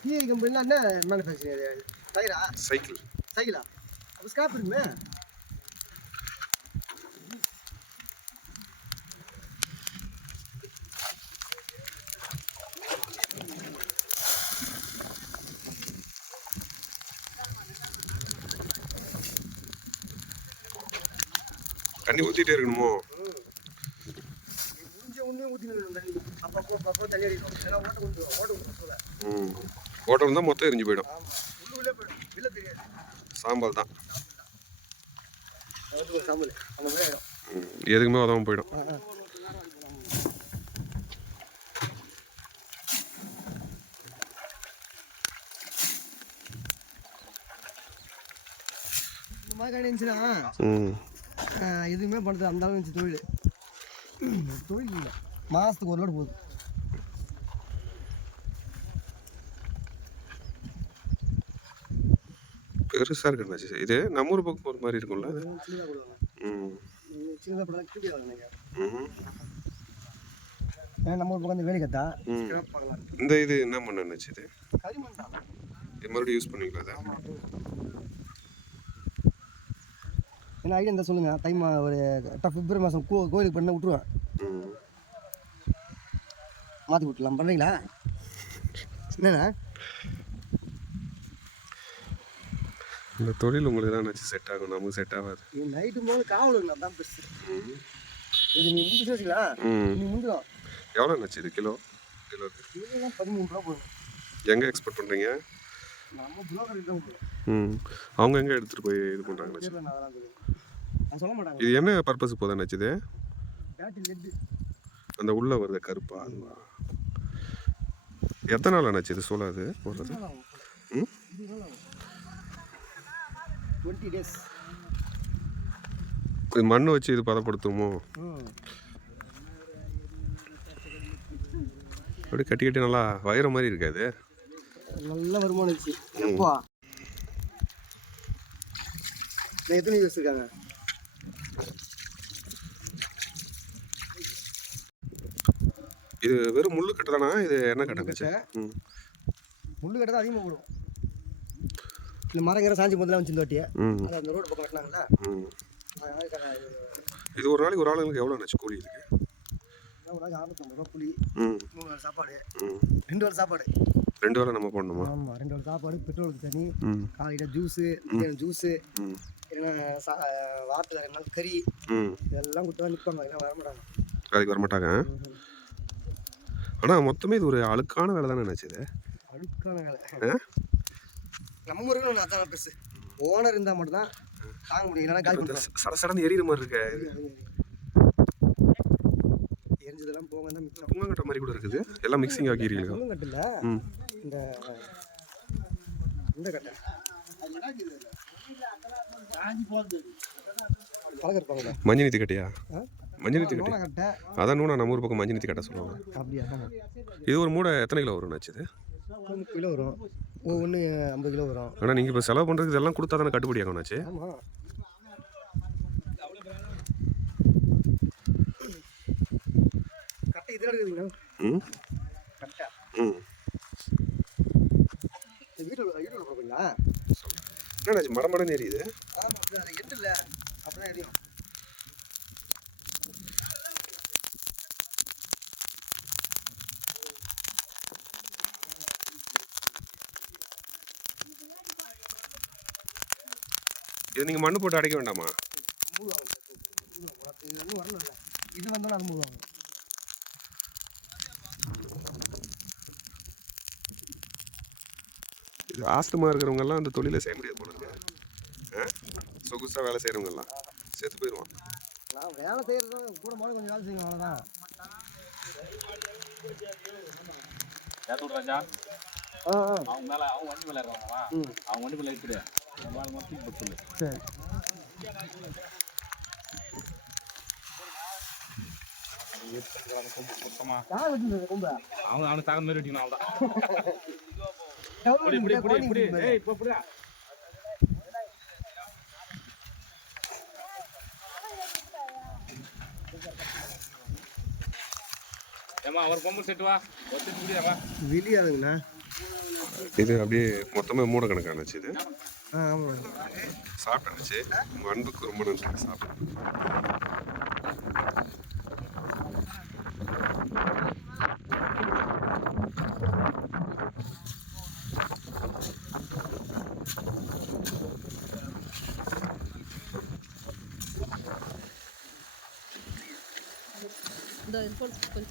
DI கம்பெனியில் என்ன manufacturing டயரா சைக்கிள் சைக்கிளா அப்போ ஸ்கிராப் இருக்குமே. தண்ணி ஊற்றிட்டே இருக்கணுமோ? உண்மையை ஊற்றிக்கணும் தண்ணி அப்பப்போ அப்பப்போ தண்ணி அடிக்கணும். ஏன்னா ஓட்ட கொண்டு ஓட்ட கொண்டு ம். இருந்தால் மொத்தம் எரிஞ்சு போயிடும். உள்ளுக்குள்ளே போயிடும். வெளில தெரியாது. சாம்பல் தான். சாம்பல். அந்த மாதிரி ஆகிடும் எதுக்குமே உதவாம போயிடும். இருந்துச்சுன்னா எதுவுமே பண்ணுறது அந்த அளவு இருந்துச்சு தொழில். தொழில் இல்லை. மாதத்துக்கு ஒரு லோடு போகுது. பெருசாக இருக்குண்ணாச்சு இது நம்ம ஊர் பக்கம் ஒரு மாதிரி இருக்கும்ல ம். நம்ம ஒரு பக்கம் வேலை கத்தா இந்த இது என்ன மண்ணுச்சு இது? மறுபடியும் யூஸ் அதை? என்ன ஐடியா இருந்தால் சொல்லுங்கள் டைம் ஒரு பிப்ரவரி மாதம் கோயிலுக்கு பண்ண விட்ருவேன் ம். மாற்றி விட்டுலாம் பண்ணுறீங்களா என்னண்ணா? இந்த தொழில் உங்களுக்கு தான் செட் ஆகும். நமக்கு செட் ஆகாது. நீ நைட்டு போது காவல் இருந்தால் தான் பெருசு இது நீ முடிச்சு வச்சுக்கலாம் ம். நீ முடிஞ்சிடும் எவ்வளோ நினச்சி இது கிலோ? கிலோக்கு இதெல்லாம் பதிமூணு ரூபா போதும். எங்கே எக்ஸ்போர்ட் பண்ணுறீங்க நம்ம புரோக்கருக்கு தான் ம். அவங்க எங்கே எடுத்துகிட்டு போய் இது பண்ணுறாங்க நான் சொல்ல மாட்டாங்க. இது என்ன பர்பஸ் போதா நினச்சிது பேட்டரி லெட்டு அந்த உள்ளே வருது கருப்பா அதுவா? எத்தனை நாள் ஆச்சு இது சோளம் அது போடுறது? ம்? இது மண் வச்சு இது பதப்படுத்துமோ அப்படியே கட்டி கட்டி நல்லா வயிறு மாதிரி இருக்காது நல்ல வருமானம் எத்தனை யூஸ் இருக்காங்க இது வெறும் முள்ளு கட்டு தானா? இது என்ன கட்டுச்சு ம். முள்ளு கட்டை தான் அதிகமாக போடும். இந்த மரங்கிற சாஞ்சி முதல்ல வந்து அது அந்த ரோடு பக்கம் கட்டினாங்களா? இது ஒரு நாளைக்கு ஒரு ஆளுங்களுக்கு எவ்வளோ நினச்சி கூலி இதுக்கு? ஒரு நாளைக்கு ரூபா ம். மூணு வேளை சாப்பாடு. ரெண்டு வேளை சாப்பாடு. ரெண்டு வேளை நம்ம போடணுமா? ஆமாம் ரெண்டு வேளை சாப்பாடு பெட்ரோலுக்கு தண்ணி காலையில் ஜூஸு ஜூஸு இல்லைன்னா சா வாரத்தில் ரெண்டு நாள் கறி. இதெல்லாம் கொடுத்தா நிற்பாங்க வர மாட்டாங்க அதுக்கு வர மாட்டாங்க ஆனால் மொத்தமே இது ஒரு அழுக்கான வேலை தானே நினச்சிது அழுக்கான வேலை. நம்ம ஊருக்கு அதான் பெருசு. ஓனர் இருந்தால் மட்டும்தான் தாங்க முடியும். இல்லைன்னா காலி சட சடன்னு எரியிற மாதிரி இருக்க. எரிஞ்சதெல்லாம் போக தான் மிச்சம் புங்கங்கட்ட மாதிரி கூட இருக்குது. எல்லாம் மிக்சிங் கட்டில்ல ம். இந்த இந்த கட்டை. பழக இருப்பாங்களே மஞ்சள் நீத்தி கட்டியா? ஆ? மஞ்சள் நீத்தி கட்டி. அதான் நூனா நம்ம ஊர் பக்கம் மஞ்சள் நீத்தி கட்ட சொல்லுவாங்க. அப்படியா இது ஒரு மூடை எத்தனை கிலோ வரும் இது முப்பது கிலோ வரும். ஒவ்வொன்று ஐம்பது கிலோ வரும். ஆனால் நீங்கள் இப்போ செலவு பண்ணுறதுக்கு இதெல்லாம் கொடுத்தா தானே கட்டுப்படி ஆகும் ஆச்சு ஆமாம் கட்டை இதில் இருக்குதுங்களா ம்? கட்டை ம். இந்த வீட்டில் வீட்டில் போடுறீங்களா என்னடாச்சு மடமடன்னு எரியுது எரியும் இது நீங்கள் மண்ணு போட்டு அடைக்க வேண்டாமா? இது வந்தாலும் அது மூடுவாங்க இது ஆஸ்துமா இருக்கிறவங்கெல்லாம் அந்த தொழிலை செய்ய முடியாது போல சொகுசாக வேலை செய்கிறவங்கெல்லாம் செத்து போயிடுவான் நான் வேலை செய்கிறது கூட போது கொஞ்சம் வேலை செய்யணும் அவ்வளோதான் அவங்க மேல அவங்க வண்டி மேல இருக்காங்களா அவங்க வண்டி மேல சரி அவனுக்கு தகுந்த மாதிரி வெட்டிக்கணும் அவ்வளோதான் ஏமா பொம்பு வா. ஒரு இது அப்படியே மொத்தமாக மூட கணக்கானச்சு இது. ஆ ஆமாம் சாப்பிட்டாச்சு. உங்கள் அன்புக்கு ரொம்ப நன்றி. சாப்பிட்டேன் போடு கொஞ்சம்